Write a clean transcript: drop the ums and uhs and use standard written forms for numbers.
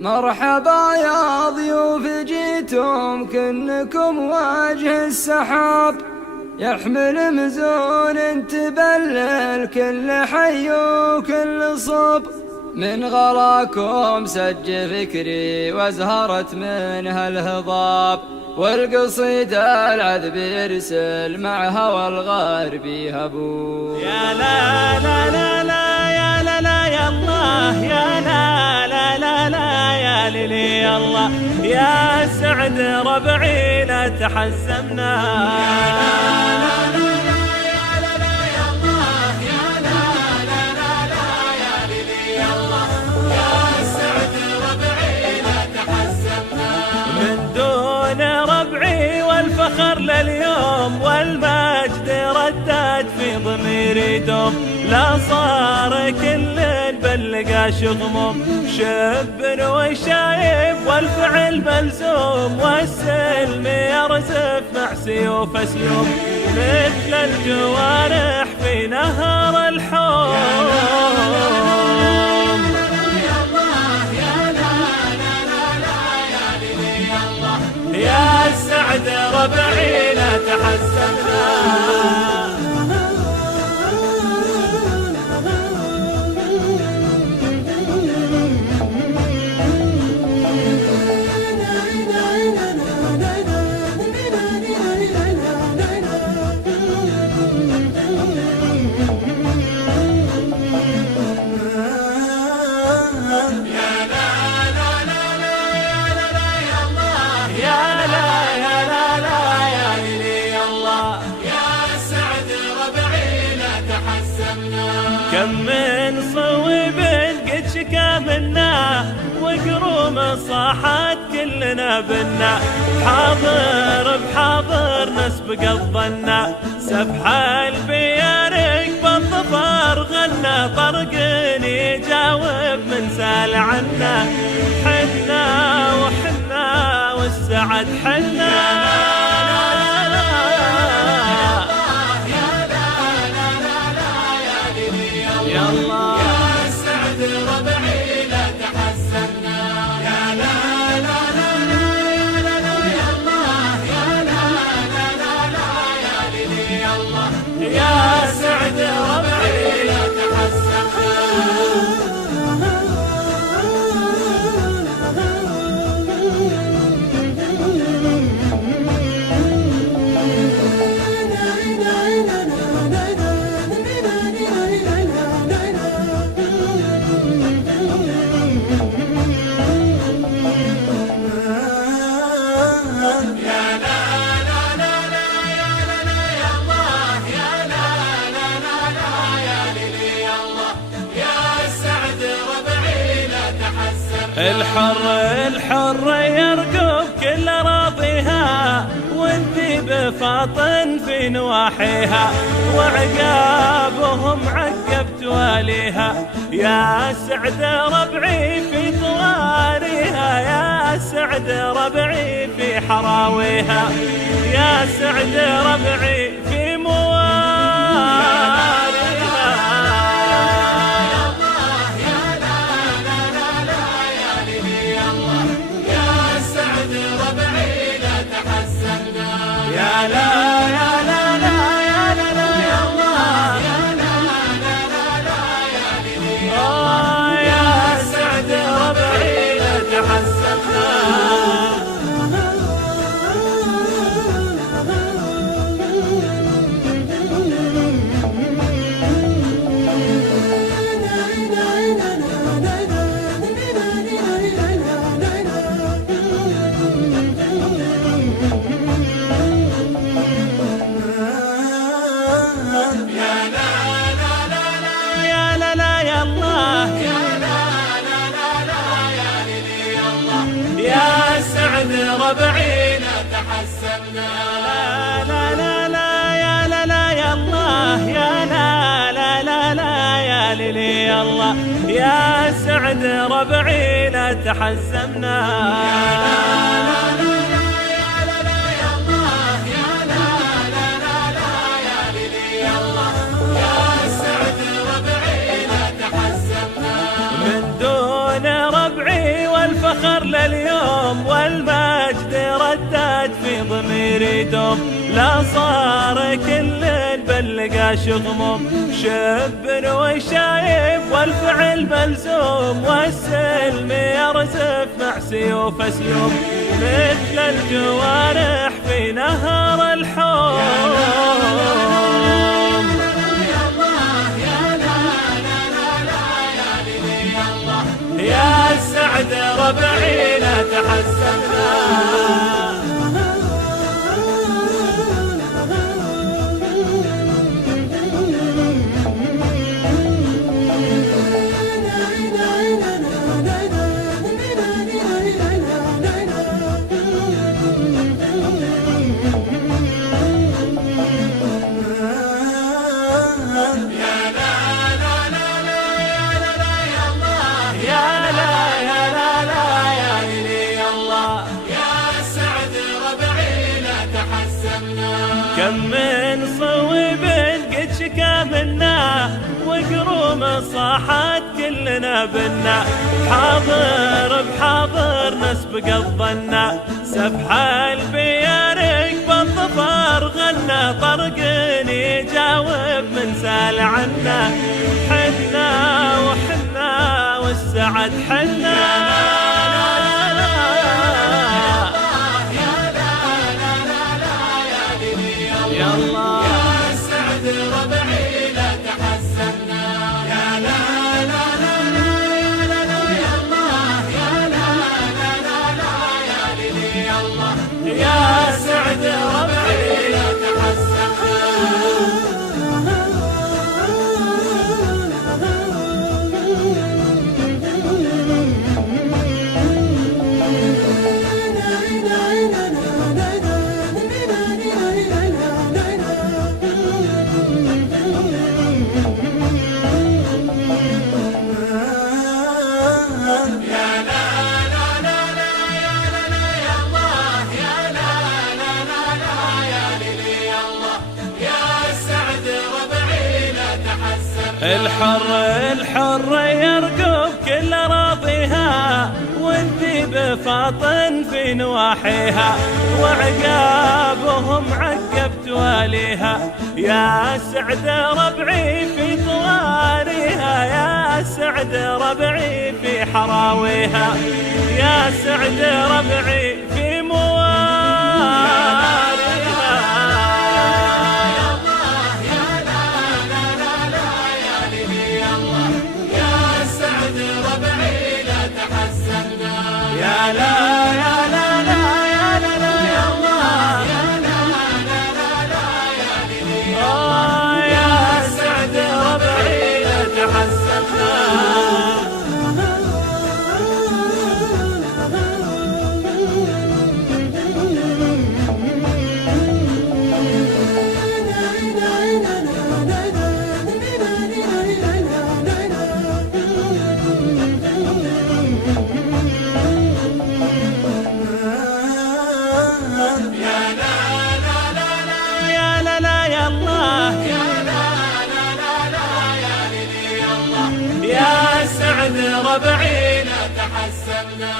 مرحبا يا ضيوف جيتم كنكم وجه السحاب، يحمل مزون تبلل كل حي وكل صوب. من غراكم سج فكري وازهرت منها الهضاب، والقصيدة العذب يرسل معها والغرب يهبون. يا لا لا لا لا يا لا لا يا الله، يا لا لا لا لا يا ليلي يا الله، يا سعد ربعي لا تحزمنا. يا لا لا لا يا لا لا يا الله، يا لا لا لا لا يا ليلي يا الله، يا سعد ربعي لا تحزمنا. من دون ربعي والفخر لليوم والمجد ردت في ضميري دوم، لا صار كل بلقى شغمم، شب وشايب والفعل ملزوم، والسلم يرزف مع سيوف اسيوم، مثل الجوارح في نهر الحوم. يا سعد ربعي لا تحزمنا. كم من صويب قد شكا منا، وقروم صاحت كلنا بنا، حاضر بحاضر نسبق الظنا، سبح البيارك بالظفر غنى، طرقني يجاوب من سال عنا، حنا وحنا والسعد حنا. يا الله يا سعد ربعي لا تحزمنا. يا لا لا لا لا يا لا لا يا الله، يا لا لا لا لا يا ليلي يا الله، يا سعد ربعي لا تحزمنا. الحر الحر يرقب كل راضيها، والذيب فاطن في نواحيها، وعقابهم عقب تواليها، يا سعد ربعي في طواريها، يا سعد ربعي في حراويها، يا سعد ربعي في مواليها. يا لا يا لا لا يا لا لا يا الله، يا لا لا لا لا يا ليلي يا سعد ربعي لا تحزمنا. ربعي لا تحزمنا. لا لا لا يا لا لا يا الله، يا لا لا لا لا يا ليلي يا الله، يا سعد ربعي لا تحزمنا. يا لا لا لا يا لا لا يا الله، يا لا لا لا لا يا ليلي يا الله، يا سعد ربعي لا تحزمنا. من دون ربعي والفضل والفخر لليوم والمجد ردد في ضميري دوم. لا صار كل بلقى شغمم، شب وشايب والفعل ملزوم، والسلم يرزف مع سيوف اسيوم، مثل الجوارح في نهر الحوم. يا سعد ربعينا تحسبنا. كم من صوب قد شكا منا، وقروم صاحت كلنا بنا، حاضر بحاضر نسبق الظنا، سفح البيارق بالظفر غنى، طرقني جاوب من سال عنا، حنا وحنا والسعد حنا. يا سعد ربعينا تحسبنا. يا لا لا لا لا لا يا الله، يا لا لا لا لا يا ليلي يا الله. يا سعد ربعينا تحسبنا. الحر يرقب كل راضيها، والذيب فاطن في نواحيها، وعقابهم عقب تواليها. يا سعد ربعي في طواريها، يا سعد ربعي في حراويها، يا سعد ربعي في مواليها. يا لا يا لا لا يا لا لا يا الله، يا لا لا لا لا يا ليلي يا سعد ربعينا تحسبنا. يا سعد ربعينا تحسبنا.